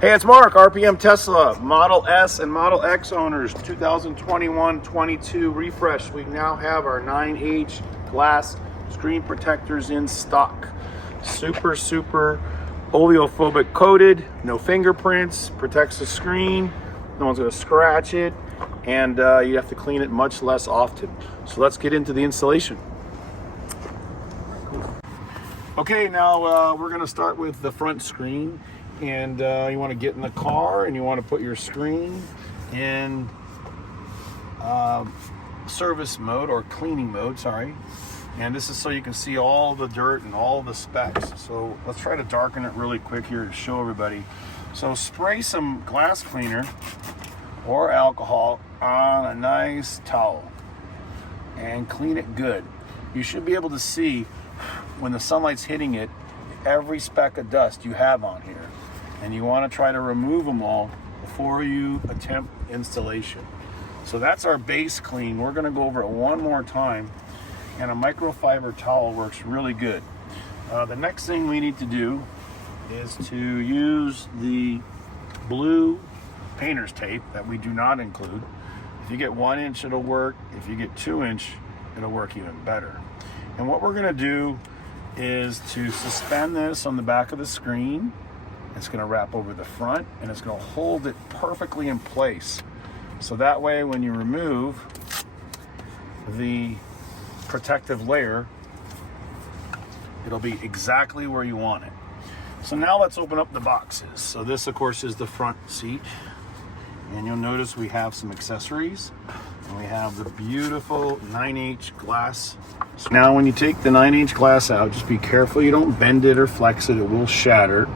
Hey, it's Mark, RPM Tesla, Model S and Model X owners, 2021-22 refresh. We now have our 9H glass screen protectors in stock. Super oleophobic coated, no fingerprints, protects the screen, no one's gonna scratch it, and you have to clean it much less often. So let's get into the installation. Okay, now we're gonna start with the front screen. And you want to get in the car and you want to put your screen in service mode or cleaning mode, sorry. And this is so you can see all the dirt and all the specs. So let's try to darken it really quick here to show everybody. So spray some glass cleaner or alcohol on a nice towel and clean it good. You should be able to see when the sunlight's hitting it every speck of dust you have on here. And you want to try to remove them all before you attempt installation. So that's our base clean. We're going to go over it one more time, and a microfiber towel works really good. The next thing we need to do is to use the blue painter's tape that we do not include. If you get 1 inch, it'll work. If you get 2 inch, it'll work even better. And what we're going to do is to suspend this on the back of the screen. It's going to wrap over the front and it's going to hold it perfectly in place. So that way when you remove the protective layer, it'll be exactly where you want it. So now let's open up the boxes. So this of course is the front seat. And you'll notice we have some accessories. And we have the beautiful 9H glass. So now when you take the 9H glass out, just be careful you don't bend it or flex it, it will shatter.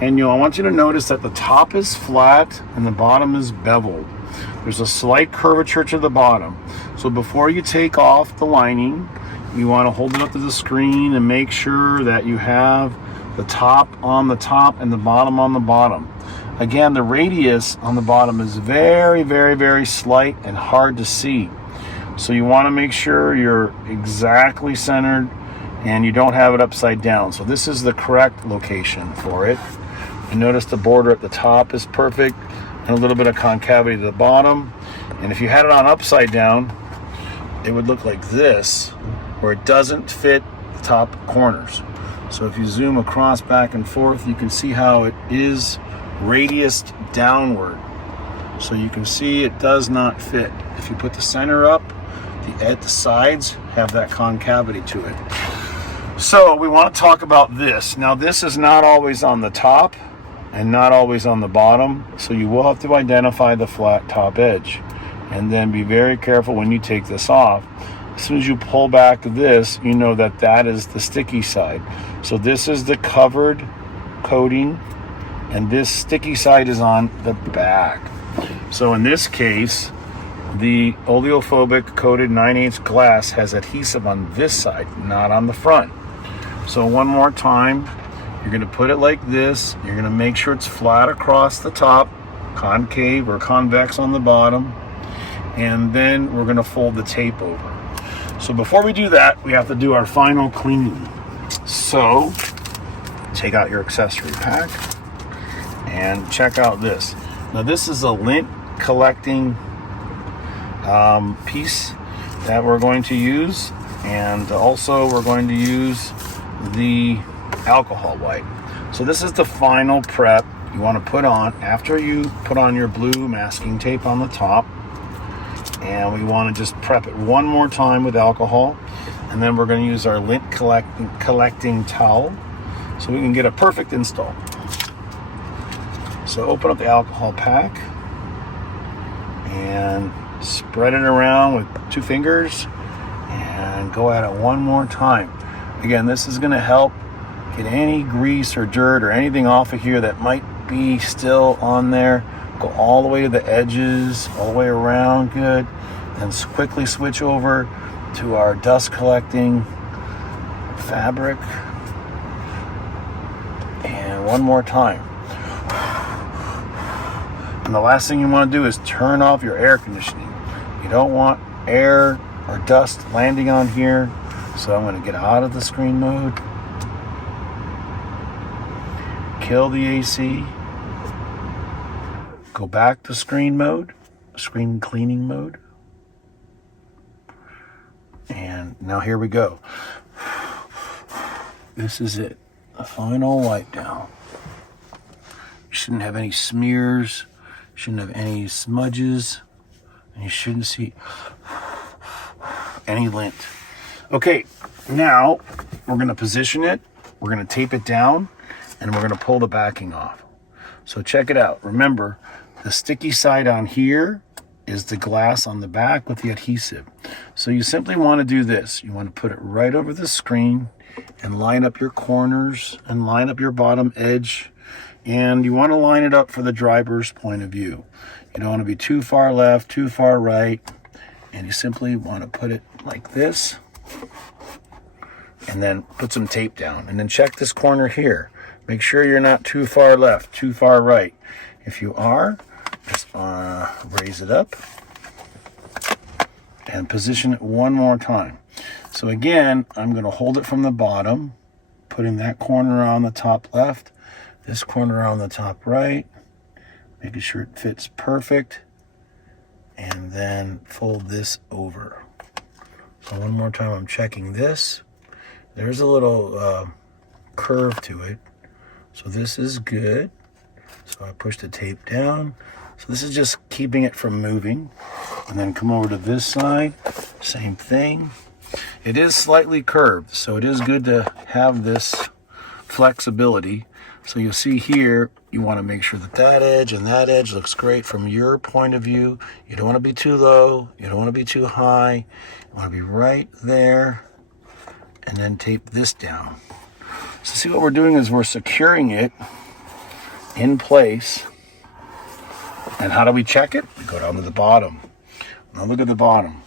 And I want you to notice that the top is flat and the bottom is beveled. There's a slight curvature to the bottom. So before you take off the lining, you want to hold it up to the screen and make sure that you have the top on the top and the bottom on the bottom. Again, the radius on the bottom is very slight and hard to see. So you want to make sure you're exactly centered and you don't have it upside down. So this is the correct location for it. And notice the border at the top is perfect and a little bit of concavity to the bottom. And if you had it on upside down, it would look like this, where it doesn't fit the top corners. So if you zoom across back and forth, you can see how it is radiused downward. So you can see it does not fit. If you put the center up, the sides have that concavity to it. So we want to talk about this. Now this is not always on the top and not always on the bottom, so you will have to identify the flat top edge. And then be very careful when you take this off. As soon as you pull back this, you know that that is the sticky side. So this is the covered coating, and this sticky side is on the back. So in this case, the oleophobic coated 9H glass has adhesive on this side, not on the front. So one more time, you're going to put it like this. You're going to make sure it's flat across the top, concave or convex on the bottom, and then we're going to fold the tape over. So before we do that, we have to do our final cleaning. So take out your accessory pack and check out this. Now this is a lint collecting piece that we're going to use, and also we're going to use the alcohol wipe. So this is the final prep you want to put on after you put on your blue masking tape on the top. And we want to just prep it one more time with alcohol, and then we're going to use our lint collecting towel so we can get a perfect install. So open up the alcohol pack and spread it around with 2 fingers and go at it one more time. Again, this is going to help get any grease or dirt or anything off of here that might be still on there. Go all the way to the edges, all the way around, good. And quickly switch over to our dust collecting fabric. And one more time. And the last thing you want to do is turn off your air conditioning. You don't want air or dust landing on here. So I'm going to get out of the screen mode. Kill the AC. go back to screen mode, screen cleaning mode. And now here we go. This is it, the final wipe down. You shouldn't have any smears, shouldn't have any smudges, and you shouldn't see any lint. Okay, now we're gonna position it, we're gonna tape it down, and we're gonna pull the backing off. So check it out. Remember, the sticky side on here is the glass on the back with the adhesive. So you simply wanna do this. You wanna put it right over the screen and line up your corners and line up your bottom edge. And you wanna line it up for the driver's point of view. You don't wanna be too far left, too far right. And you simply wanna put it like this. And then put some tape down. And then check this corner here. Make sure you're not too far left, too far right. If you are, just raise it up and position it one more time. So again, I'm going to hold it from the bottom, putting that corner on the top left, this corner on the top right, making sure it fits perfect, and then fold this over. So one more time, I'm checking this. There's a little curve to it. So this is good. So I push the tape down. So this is just keeping it from moving. And then come over to this side, same thing. It is slightly curved, so it is good to have this flexibility. So you'll see here, you want to make sure that that edge and that edge looks great from your point of view. You don't want to be too low, you don't want to be too high. You want to be right there, and then tape this down. So see, what we're doing is we're securing it in place. And how do we check it? We go down to the bottom. Now look at the bottom.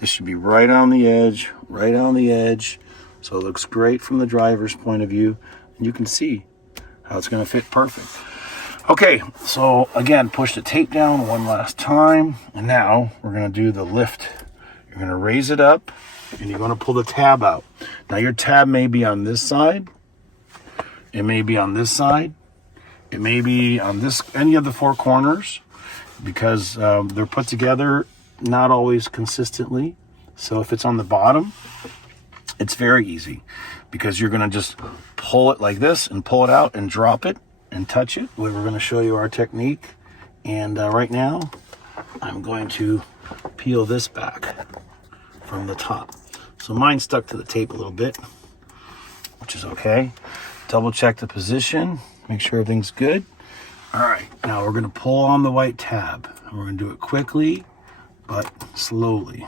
This should be right on the edge, right on the edge. So it looks great from the driver's point of view. And you can see how it's going to fit perfect. Okay, so again, push the tape down one last time. And now we're going to do the lift. You're going to raise it up and you're going to pull the tab out. Now your tab may be on this side. It may be on this side. It may be on this, any of the four corners, because they're put together not always consistently. So if it's on the bottom, it's very easy, because you're going to just pull it like this and pull it out and drop it and touch it. We're going to show you our technique. And right now, I'm going to peel this back from the top. So mine stuck to the tape a little bit, which is okay. Double check the position, make sure everything's good. All right, now we're gonna pull on the white tab. And we're gonna do it quickly, but slowly.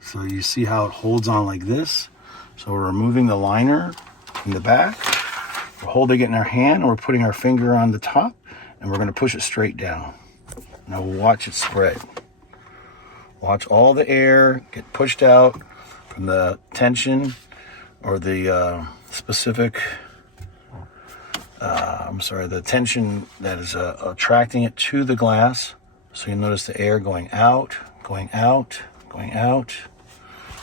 So you see how it holds on like this. So we're removing the liner from the back. We're holding it in our hand, and we're putting our finger on the top, and we're gonna push it straight down. Now we'll watch it spread. Watch all the air get pushed out from the tension or the specific, the tension that is attracting it to the glass. So you notice the air going out, going out, going out.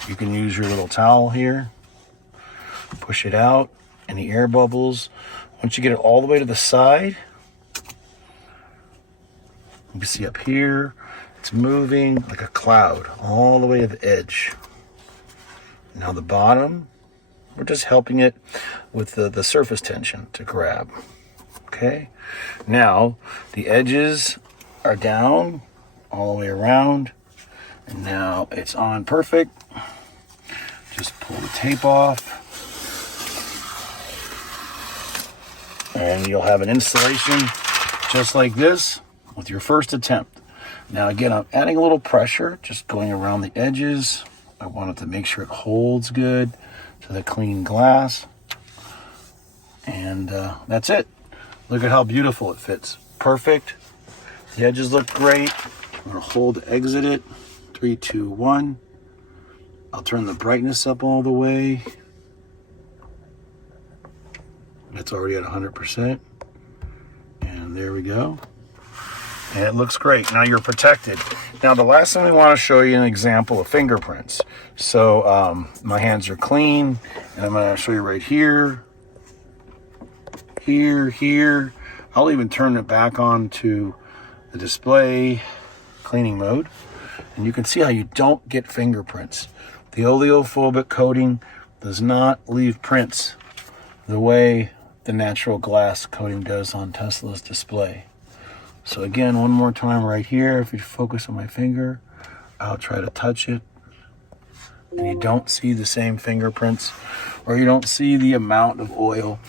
You can use your little towel here, push it out, any air bubbles. Once you get it all the way to the side, you can see up here, it's moving like a cloud all the way to the edge. Now the bottom, we're just helping it with the surface tension to grab. Okay, now the edges are down all the way around, and now it's on perfect. Just pull the tape off, and you'll have an installation just like this with your first attempt. Now again, I'm adding a little pressure, just going around the edges. I want it to make sure it holds good to the clean glass. And that's it. Look at how beautiful it fits. Perfect. The edges look great. I'm going to hold to exit it. 3, 2, 1. I'll turn the brightness up all the way. It's already at 100%. And there we go. And it looks great. Now you're protected. Now the last thing we want to show you an example of fingerprints. So my hands are clean, and I'm going to show you right here, here. I'll even turn it back on to the display cleaning mode, and you can see how you don't get fingerprints. The oleophobic coating does not leave prints the way the natural glass coating does on Tesla's display. So again, one more time right here, if you focus on my finger, I'll try to touch it, and you don't see the same fingerprints, or you don't see the amount of oil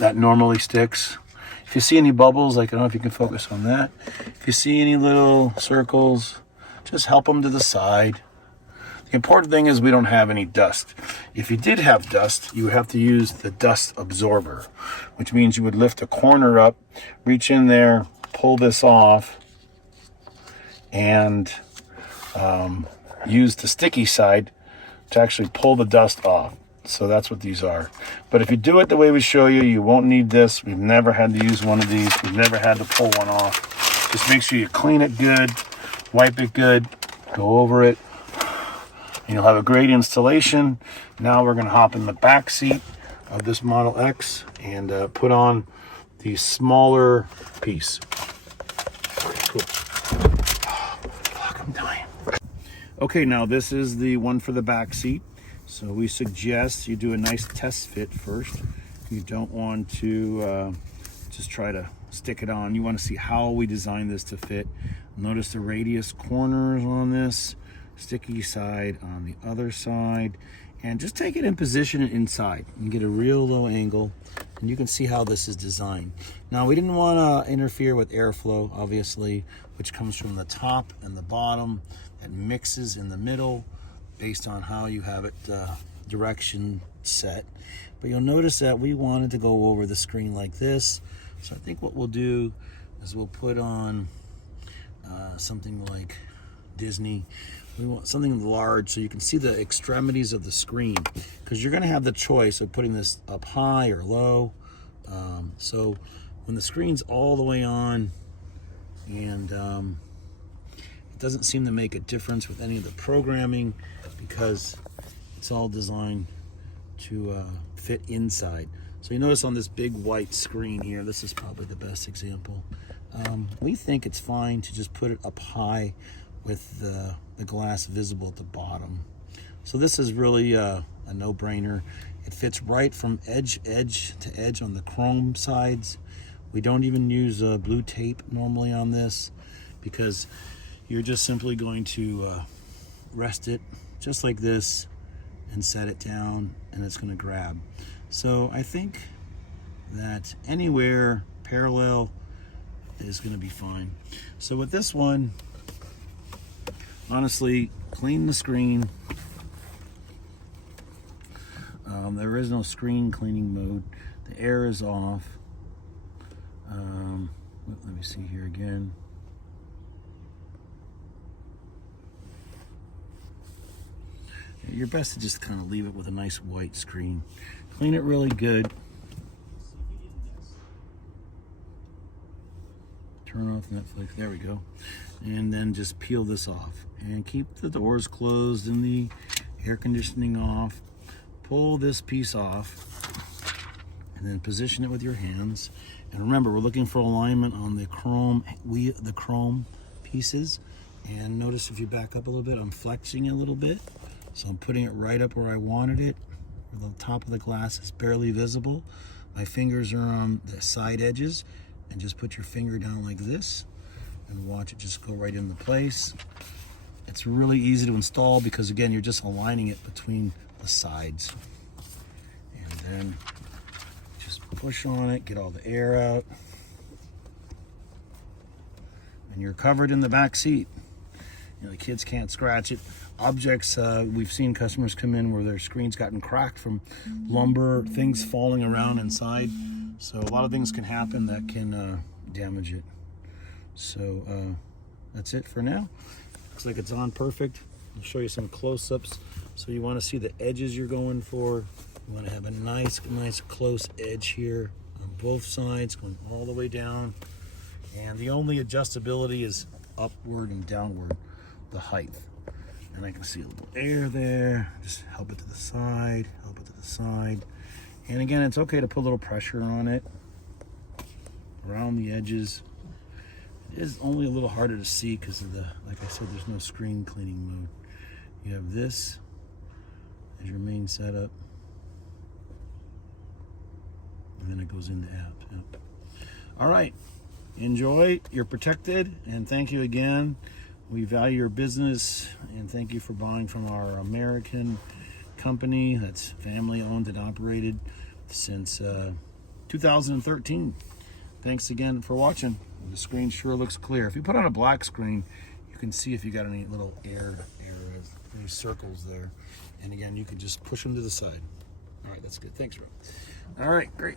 that normally sticks. If you see any bubbles, like I don't know if you can focus on that. If you see any little circles, just help them to the side. The important thing is we don't have any dust. If you did have dust, you would have to use the dust absorber, which means you would lift a corner up, reach in there, pull this off, and use the sticky side to actually pull the dust off. So that's what these are. But if you do it the way we show you, you won't need this. We've never had to use one of these. We've never had to pull one off. Just make sure you clean it good, wipe it good, go over it, and you'll have a great installation. Now we're going to hop in the back seat of this Model X and put on the smaller piece. Cool. Oh, fuck, I'm dying. Okay, now this is the one for the back seat. So we suggest you do a nice test fit first. You don't want to just try to stick it on. You want to see how we design this to fit. Notice the radius corners on this, sticky side on the other side, and just take it and position it inside and get a real low angle, and you can see how this is designed. Now, we didn't want to interfere with airflow, obviously, which comes from the top and the bottom, that mixes in the middle based on how you have it direction set. But you'll notice that we wanted to go over the screen like this. So I think what we'll do is we'll put on something like Disney. We want something large so you can see the extremities of the screen, because you're going to have the choice of putting this up high or low. So when the screen's all the way on, and it doesn't seem to make a difference with any of the programming, because it's all designed to fit inside. So you notice on this big white screen here, this is probably the best example. We think it's fine to just put it up high with the glass visible at the bottom. So this is really a no-brainer. It fits right from edge to edge on the chrome sides. We don't even use blue tape normally on this, because you're just simply going to rest it just like this and set it down, and it's going to grab. So I think that anywhere parallel is going to be fine. So with this one, honestly, clean the screen. There is no screen cleaning mode. The air is off. Let me see here again. You're best to just kind of leave it with a nice white screen. Clean it really good. Turn off Netflix. There we go. And then just peel this off. And keep the doors closed and the air conditioning off. Pull this piece off. And then position it with your hands. And remember, we're looking for alignment on the chrome pieces. And notice if you back up a little bit, I'm flexing it a little bit. So I'm putting it right up where I wanted it, where the top of the glass is barely visible. My fingers are on the side edges, and just put your finger down like this and watch it just go right into place. It's really easy to install because, again, you're just aligning it between the sides. And then just push on it, get all the air out. And you're covered in the back seat. You know, the kids can't scratch it. Objects, we've seen customers come in where their screen's gotten cracked from lumber, things falling around inside. So a lot of things can happen that can damage it. So that's it for now. Looks like it's on perfect. I'll show you some close-ups. So you want to see the edges you're going for. You want to have a nice close edge here on both sides, going all the way down. And the only adjustability is upward and downward, the height. And I can see a little air there. Just help it to the side, help it to the side. And again, it's okay to put a little pressure on it around the edges. It is only a little harder to see because of the, like I said, there's no screen cleaning mode. You have this as your main setup, and then it goes into apps. Yep. All right, enjoy. You're protected, and thank you again. We value your business, and thank you for buying from our American company that's family owned and operated since 2013. Thanks again for watching. The screen sure looks clear. If you put on a black screen, you can see if you got any little air areas, any circles there. And again, you can just push them to the side. All right, that's good. Thanks, Rob. All right, great.